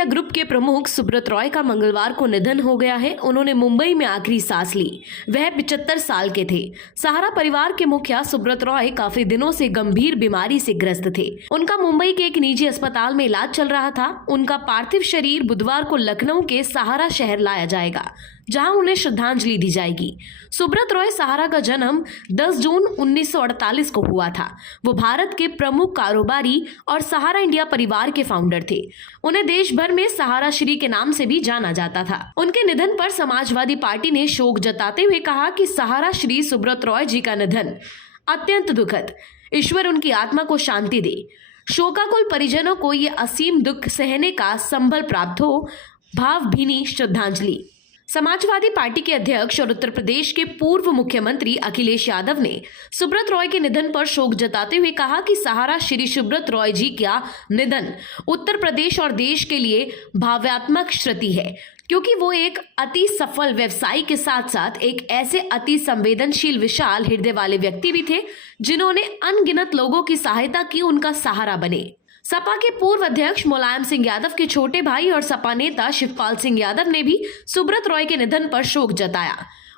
India group के प्रमुख सुब्रत रॉय का मंगलवार को निधन हो गया है। उन्होंने मुंबई में आखिरी सांस ली। वह 75 साल के थे। सहारा परिवार के मुखिया सुब्रत रॉय काफी दिनों से गंभीर बीमारी से ग्रस्त थे। उनका मुंबई के एक निजी अस्पताल में इलाज चल रहा था। उनका पार्थिव शरीर बुधवार को लखनऊ के सहारा शहर लाया जाएगा, जहां उन्हें श्रद्धांजलि दी जाएगी। सुब्रत रॉय सहारा का जन्म 10 जून 1948 को हुआ था। वो भारत के प्रमुख कारोबारी और सहारा इंडिया परिवार के फाउंडर थे। उन्हें देश भर में सहारा श्री के नाम से भी जाना जाता था। उनके निधन पर समाजवादी पार्टी ने शोक जताते हुए कहा कि सहारा श्री सुब्रत रॉय जी का निधन अत्यंत दुखद, ईश्वर उनकी आत्मा को शांति दे। शोकाकुल परिजनों को ये असीम दुख सहने का संबल प्राप्त हो। भावभीनी श्रद्धांजलि। समाजवादी पार्टी के अध्यक्ष और उत्तर प्रदेश के पूर्व मुख्यमंत्री अखिलेश यादव ने सुब्रत रॉय के निधन पर शोक जताते हुए कहा कि सहारा श्री सुब्रत रॉय जी का निधन उत्तर प्रदेश और देश के लिए भावनात्मक क्षति है, क्योंकि वो एक अति सफल व्यवसायी के साथ साथ एक ऐसे अति संवेदनशील विशाल हृदय वाले व्यक्ति भी थे जिन्होंने अनगिनत लोगों की सहायता की, उनका सहारा बने। सपा के पूर्व अध्यक्ष मुलायम सिंह यादव के छोटे भाई और सपा नेता शिवपाल सिंह यादव ने भी सुब्रत रॉय के निधन पर शोक जताया।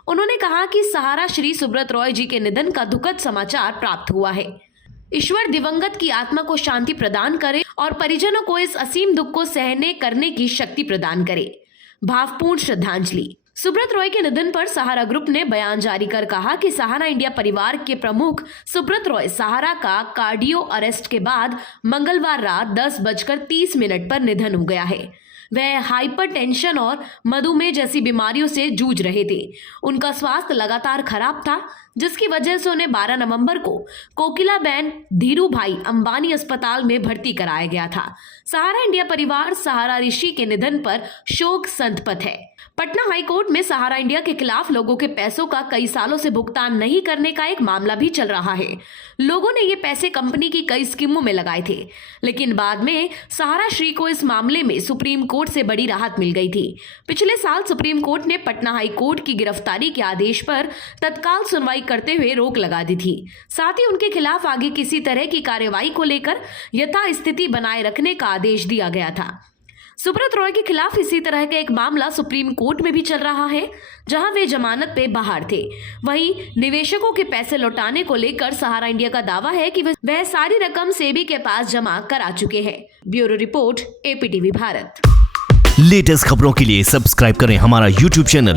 उन्होंने कहा कि सहारा श्री सुब्रत रॉय जी के निधन का दुखद समाचार प्राप्त हुआ है। ईश्वर दिवंगत की आत्मा को शांति प्रदान करे और परिजनों को इस असीम दुख को सहने करने की शक्ति प्रदान करे। भावपूर्ण श्रद्धांजलि। सुब्रत रॉय के निधन पर सहारा ग्रुप ने बयान जारी कर कहा कि सहारा इंडिया परिवार के प्रमुख सुब्रत रॉय सहारा का कार्डियो अरेस्ट के बाद मंगलवार रात 10:30 पर निधन हो गया है। वह हाइपरटेंशन और मधुमेह जैसी बीमारियों से जूझ रहे थे। उनका स्वास्थ्य लगातार खराब था, जिसकी वजह से उन्हें 12 नवंबर को कोकिलाबेन धीरूभाई अंबानी अस्पताल में भर्ती कराया गया था। सहारा इंडिया परिवार सहारा ऋषि के निधन पर शोक संतप्त है। पटना हाईकोर्ट में सहारा इंडिया के खिलाफ लोगों के पैसों का कई सालों से भुगतान नहीं करने का एक मामला भी चल रहा है। लोगों ने ये पैसे कंपनी की कई स्कीमों में लगाए थे, लेकिन बाद में सहारा श्री को इस मामले में सुप्रीम कोर्ट से बड़ी राहत मिल गई थी। पिछले साल सुप्रीम कोर्ट ने पटना हाई कोर्ट की गिरफ्तारी के आदेश पर तत्काल सुनवाई करते हुए रोक लगा दी थी। साथ ही उनके खिलाफ आगे किसी तरह की कार्रवाई को लेकर यथास्थिति बनाए रखने का आदेश दिया गया था। सुब्रत रॉय के खिलाफ इसी तरह का एक मामला सुप्रीम कोर्ट में भी चल रहा है, जहां वे जमानत पे बाहर थे। वहीं निवेशकों के पैसे लौटाने को लेकर सहारा इंडिया का दावा है कि वह सारी रकम सेबी के पास जमा करा चुके हैं। Bureau report, APTV Bharat. Latest खबरों के लिए सब्सक्राइब करें हमारा यूट्यूब चैनल